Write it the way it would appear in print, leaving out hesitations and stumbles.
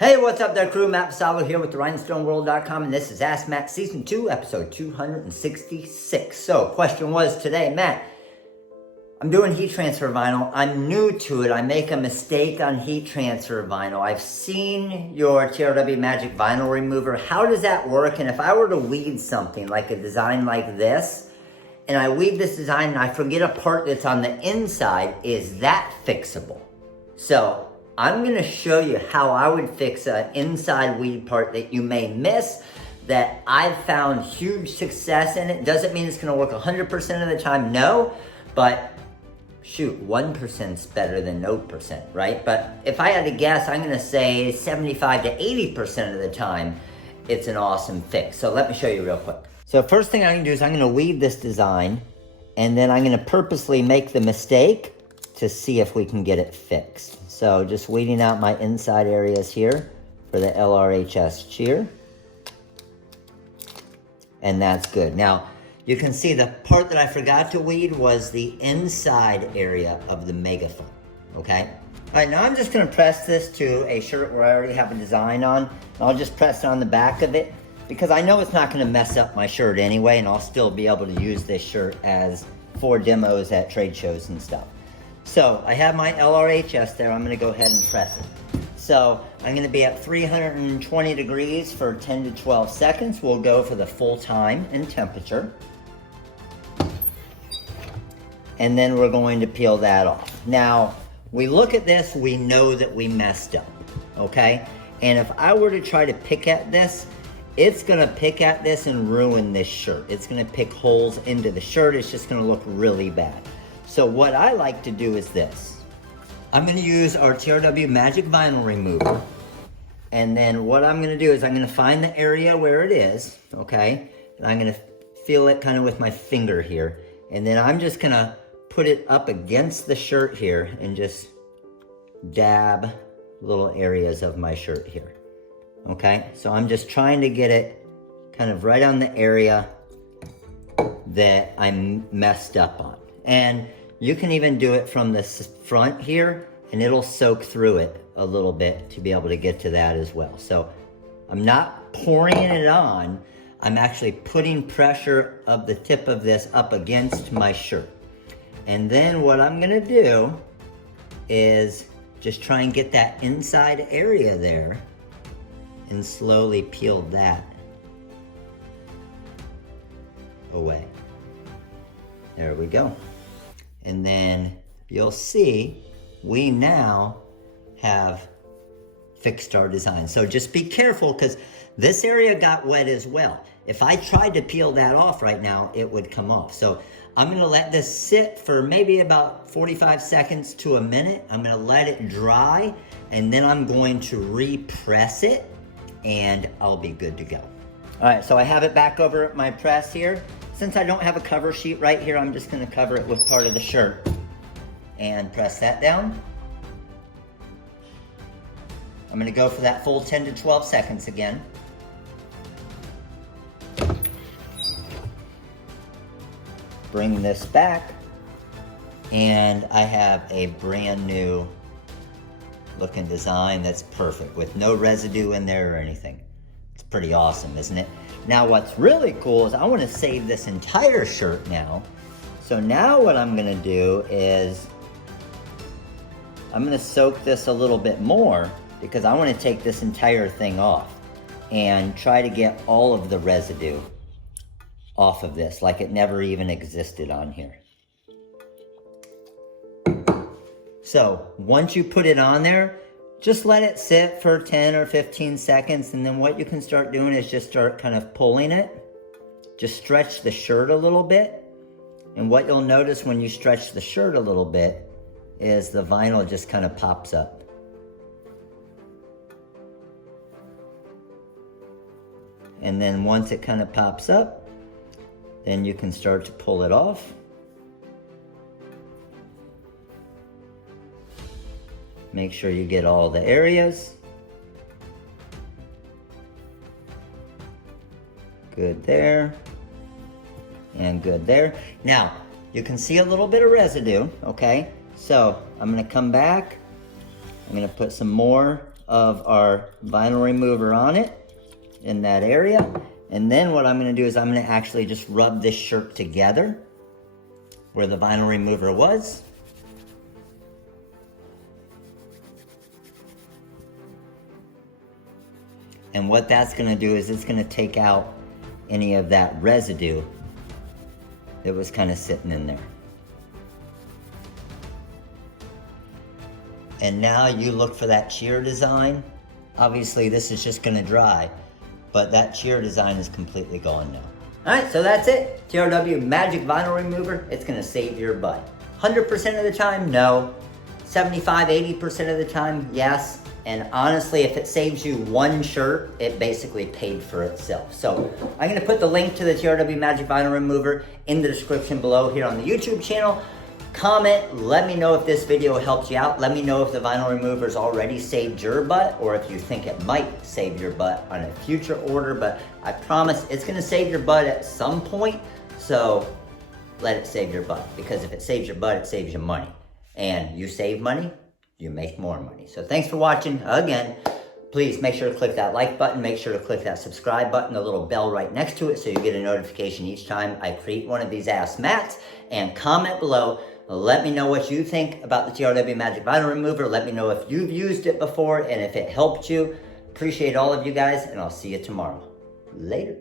Hey, what's up there, crew? Matt Vassallo here with the rhinestoneworld.com, and this is Ask Matt Season 2, Episode 266. So, question was today, Matt, I'm doing heat transfer vinyl. I'm new to it. I make a mistake on heat transfer vinyl. I've seen your TRW Magic Vinyl Remover. How does that work? And if I were to weed something, like a design like this, and I weed this design and I forget a part that's on the inside, is that fixable? So, I'm gonna show you how I would fix an inside weed part that you may miss, that I've found huge success in it. Doesn't mean it's gonna work 100% of the time, no, but shoot, 1%'s better than no percent, right? But if I had to guess, I'm gonna say 75 to 80% of the time, it's an awesome fix. So let me show you real quick. So first thing I'm gonna do is I'm gonna weed this design, and then I'm gonna purposely make the mistake to see if we can get it fixed. So just weeding out my inside areas here for the LRHS cheer. And that's good. Now, you can see the part that I forgot to weed was the inside area of the megaphone, okay? All right, now I'm just gonna press this to a shirt where I already have a design on. I'll just press it on the back of it because I know it's not gonna mess up my shirt anyway, and I'll still be able to use this shirt as for demos at trade shows and stuff. So I have my LRHS there. I'm gonna go ahead and press it. So I'm gonna be at 320 degrees for 10 to 12 seconds. We'll go for the full time and temperature. And then we're going to peel that off. Now, we look at this, we know that we messed up, okay? And if I were to try to pick at this, it's gonna pick at this and ruin this shirt. It's gonna pick holes into the shirt. It's just gonna look really bad. So what I like to do is this. I'm gonna use our TRW Magic Vinyl Remover. And then what I'm gonna do is I'm gonna find the area where it is, okay? And I'm gonna feel it kind of with my finger here. And then I'm just gonna put it up against the shirt here and just dab little areas of my shirt here, okay? So I'm just trying to get it kind of right on the area that I'm messed up on. And you can even do it from the front here, and it'll soak through it a little bit to be able to get to that as well. So I'm not pouring it on, I'm actually putting pressure of the tip of this up against my shirt. And then what I'm gonna do is just try and get that inside area there and slowly peel that away. There we go. And then you'll see we now have fixed our design. So just be careful because this area got wet as well. If I tried to peel that off right now, it would come off. So I'm gonna let this sit for maybe about 45 seconds to a minute. I'm gonna let it dry, and then I'm going to repress it, and I'll be good to go. All right, so I have it back over at my press here. Since I don't have a cover sheet right here, I'm just gonna cover it with part of the shirt and press that down. I'm gonna go for that full 10 to 12 seconds again. Bring this back, and I have a brand new looking design that's perfect with no residue in there or anything. It's pretty awesome, isn't it? Now what's really cool is I want to save this entire shirt now. So now what I'm gonna do is I'm gonna soak this a little bit more because I want to take this entire thing off and try to get all of the residue off of this like it never even existed on here. So once you put it on there, just let it sit for 10 or 15 seconds, and then what you can start doing is just start kind of pulling it. Just stretch the shirt a little bit, and what you'll notice when you stretch the shirt a little bit is the vinyl just kind of pops up. And then once it kind of pops up, then you can start to pull it off. Make sure you get all the areas. Good there, and good there. Now, you can see a little bit of residue, okay? So, I'm gonna come back, I'm gonna put some more of our vinyl remover on it in that area. And then what I'm gonna do is I'm gonna actually just rub this shirt together where the vinyl remover was. And what that's gonna do is it's gonna take out any of that residue that was kind of sitting in there. And now you look for that cheer design. Obviously this is just gonna dry, but that cheer design is completely gone now. All right, so that's it. TRW Magic Vinyl Remover. It's gonna save your butt. 100% of the time, no. 75, 80% of the time, yes. And honestly, if it saves you one shirt, it basically paid for itself. So I'm gonna put the link to the TRW Magic Vinyl Remover in the description below here on the YouTube channel. Comment, let me know if this video helped you out. Let me know if the vinyl remover's already saved your butt or if you think it might save your butt on a future order, but I promise it's gonna save your butt at some point, so let it save your butt, because if it saves your butt, it saves you money. And you save money, you make more money. So thanks for watching again. Please make sure to click that like button, make sure to click that subscribe button, the little bell right next to it so you get a notification each time I create one of these ass mats, and comment below. Let me know what you think about the TRW Magic Vinyl Remover. Let me know if you've used it before and if it helped you. Appreciate all of you guys, and I'll see you tomorrow. Later.